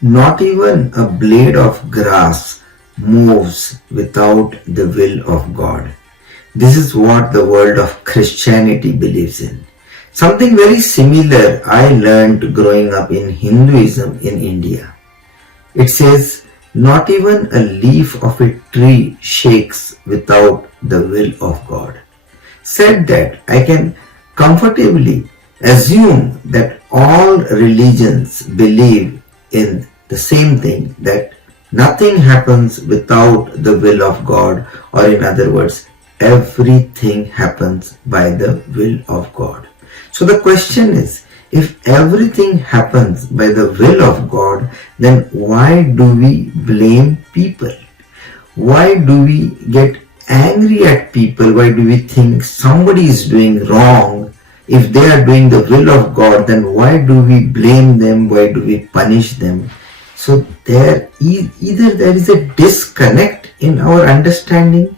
Not even a blade of grass moves without the will of God. This is what the world of Christianity believes in. Something very similar I learned growing up in Hinduism in India. It says, not even a leaf of a tree shakes without the will of God. Said that, I can comfortably assume that all religions believe in the same thing, that nothing happens without the will of God, or in other words, everything happens by the will of God. So the question is, if everything happens by the will of God, then why do we blame people? Why do we get angry at people? Why do we think somebody is doing wrong? If they are doing the will of God, then why do we blame them? Why do we punish them? So either there is a disconnect in our understanding,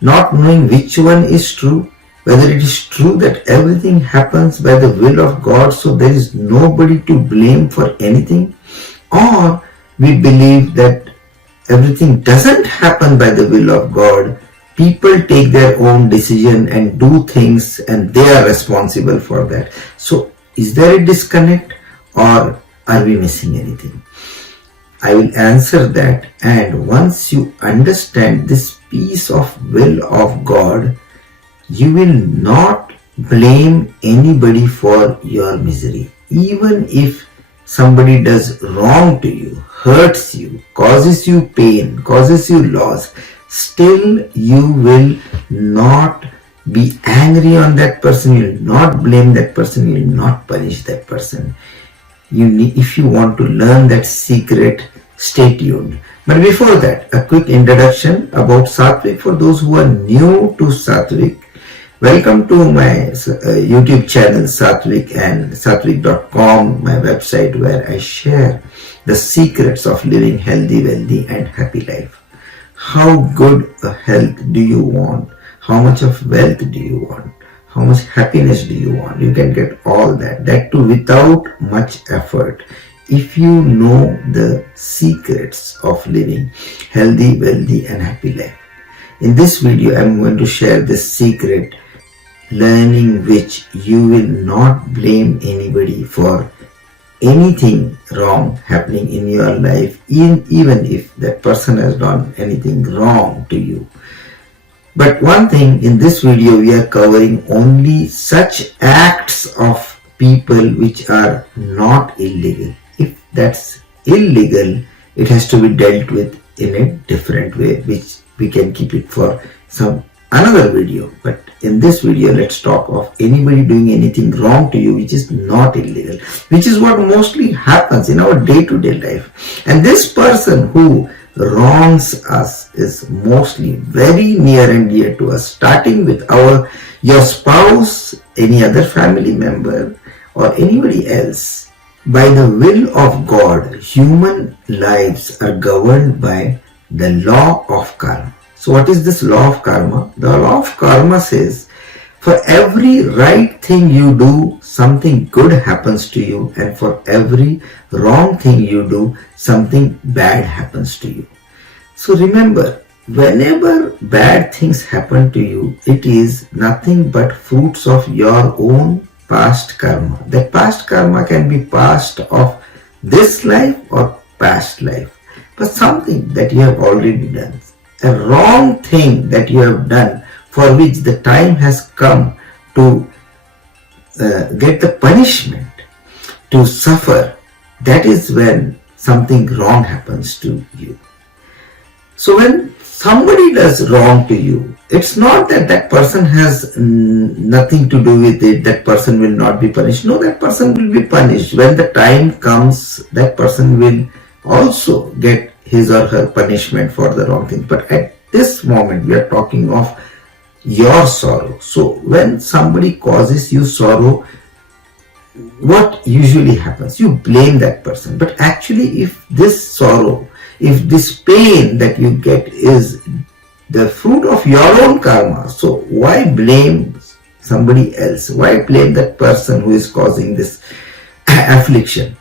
not knowing which one is true, whether it is true that everything happens by the will of God, so there is nobody to blame for anything, or we believe that everything doesn't happen by the will of God. People take their own decision and do things and they are responsible for that. So is there a disconnect, or are we missing anything? I will answer that, and once you understand this piece of will of God, you will not blame anybody for your misery. Even if somebody does wrong to you, hurts you, causes you pain, causes you loss, still you will not be angry on that person, you will not blame that person, you will not punish that person. If you want to learn that secret, stay tuned. But before that, a quick introduction about Sathvikh for those who are new to Sathvikh. Welcome to my YouTube channel Sathvikh and sathvikh.com, my website where I share the secrets of living healthy, wealthy and happy life. How good a health do you want? How much of wealth do you want? How much happiness do you want? You can get all that too without much effort, if you know the secrets of living healthy, wealthy and happy life. In this video, I am going to share this secret, learning which you will not blame anybody for anything wrong happening in your life, even if that person has done anything wrong to you. But one thing, in this video we are covering only such acts of people which are not illegal. If that's illegal, it has to be dealt with in a different way, which we can keep it for some another video. But in this video, let's talk of anybody doing anything wrong to you which is not illegal, which is what mostly happens in our day-to-day life. And this person who wrongs us is mostly very near and dear to us, starting with your spouse, any other family member or anybody else. By the will of God, human lives are governed by the law of karma. So what is this law of karma? The law of karma says, for every right thing you do, something good happens to you, and for every wrong thing you do, something bad happens to you. So remember, whenever bad things happen to you, it is nothing but fruits of your own past karma. That past karma can be past of this life or past life, but something that you have already done, a wrong thing that you have done for which the time has come to get the punishment, to suffer, that is when something wrong happens to you. So when somebody does wrong to you, it's not that that person has nothing to do with it, that person will not be punished. No, that person will be punished. When the time comes, that person will also get his or her punishment for the wrong thing. But at this moment, we are talking of your sorrow. So when somebody causes you sorrow, what usually happens? You blame that person. But actually, if this sorrow, if this pain that you get is the fruit of your own karma, so why blame somebody else? Why blame that person who is causing this affliction?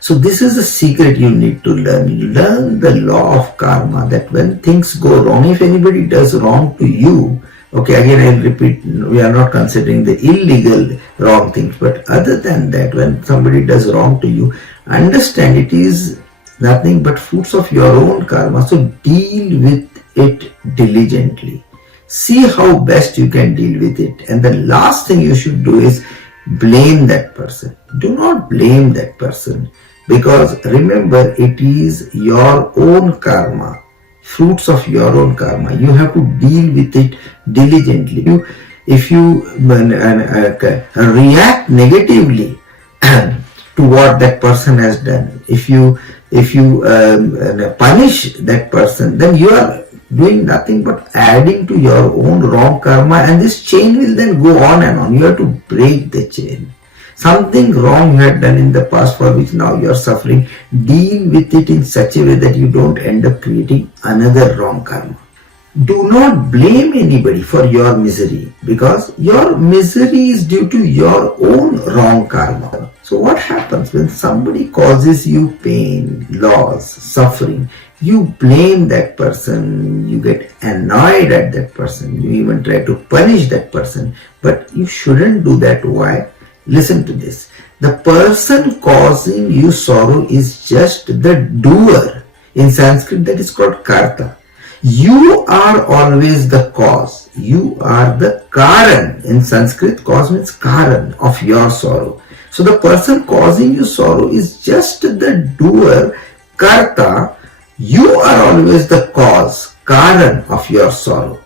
So this is a secret you need to learn. Learn the law of karma, that when things go wrong, if anybody does wrong to you, okay, again I'll repeat, we are not considering the illegal wrong things, but other than that, when somebody does wrong to you, understand it is nothing but fruits of your own karma. So deal with it diligently. See how best you can deal with it. And the last thing you should do is blame that person. Do not blame that person, because remember, it is your own karma, fruits of your own karma. You have to deal with it diligently. If you react negatively to what that person has done, if you punish that person, then you are doing nothing but adding to your own wrong karma, and this chain will then go on and on. You have to break the chain. Something wrong you had done in the past for which now you are suffering, deal with it in such a way that you don't end up creating another wrong karma. Do not blame anybody for your misery, because your misery is due to your own wrong karma. So what happens when somebody causes you pain, loss, suffering? You blame that person, you get annoyed at that person, you even try to punish that person, but you shouldn't do that. Why? Listen to this. The person causing you sorrow is just the doer. In Sanskrit, that is called karta. You are always the cause. You are the karan. In Sanskrit, cause means karan of your sorrow. So the person causing you sorrow is just the doer, karta. You are always the cause, karan of your sorrow.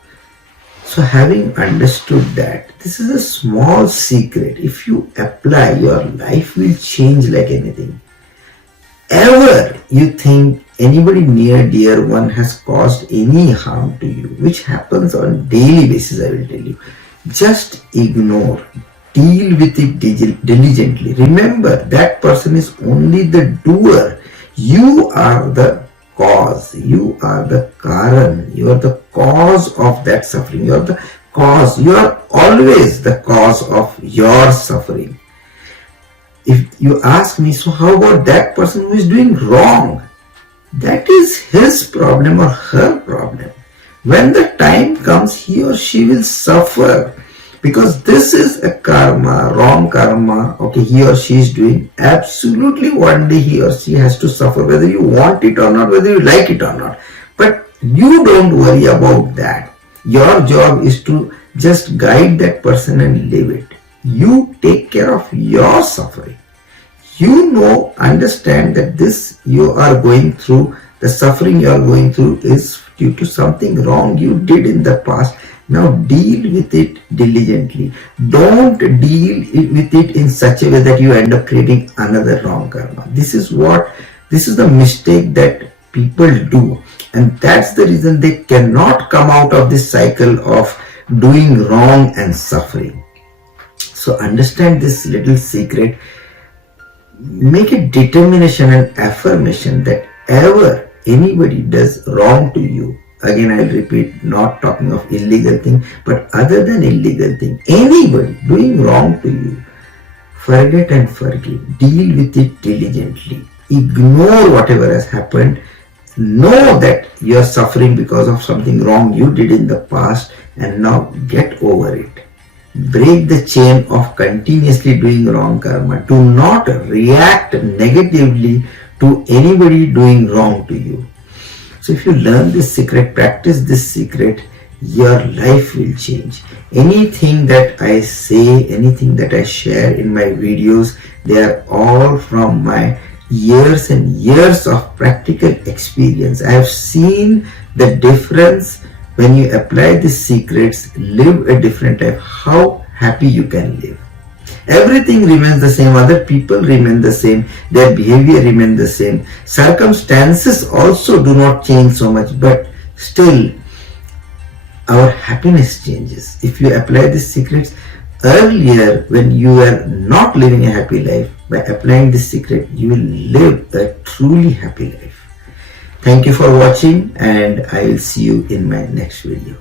So having understood that, this is a small secret. If you apply, your life will change like anything. Ever you think anybody near dear one has caused any harm to you, which happens on daily basis, I will tell you, just ignore. Deal with it diligently. Remember, that person is only the doer. You are the cause. You are the karan. You are the cause of that suffering. You are the cause. You are always the cause of your suffering. If you ask me, so how about that person who is doing wrong? That is his problem or her problem. When the time comes, he or she will suffer, because this is a karma, wrong karma, okay, he or she is doing. Absolutely one day he or she has to suffer, whether you want it or not, whether you like it or not. But you don't worry about that. Your job is to just guide that person and live it. You take care of your suffering. You know, understand that this you are going through, the suffering you are going through is due to something wrong you did in the past. Now deal with it diligently. Don't deal with it in such a way that you end up creating another wrong karma. This is the mistake that people do. And that's the reason they cannot come out of this cycle of doing wrong and suffering. So understand this little secret. Make a determination and affirmation that ever anybody does wrong to you, again I'll repeat, not talking of illegal thing, but other than illegal thing, anybody doing wrong to you, forget and forgive. Deal with it diligently. Ignore whatever has happened. Know that you are suffering because of something wrong you did in the past, and now get over it. Break the chain of continuously doing wrong karma. Do not react negatively to anybody doing wrong to you. So if you learn this secret, practice this secret, your life will change. Anything that I say, anything that I share in my videos, they are all from my years and years of practical experience. I have seen the difference when you apply these secrets, live a different life, how happy you can live. Everything remains the same, other people remain the same, their behavior remains the same, circumstances also do not change so much, but still our happiness changes. If you apply these secrets earlier, when you were not living a happy life, by applying this secret, you will live a truly happy life. Thank you for watching, and I will see you in my next video.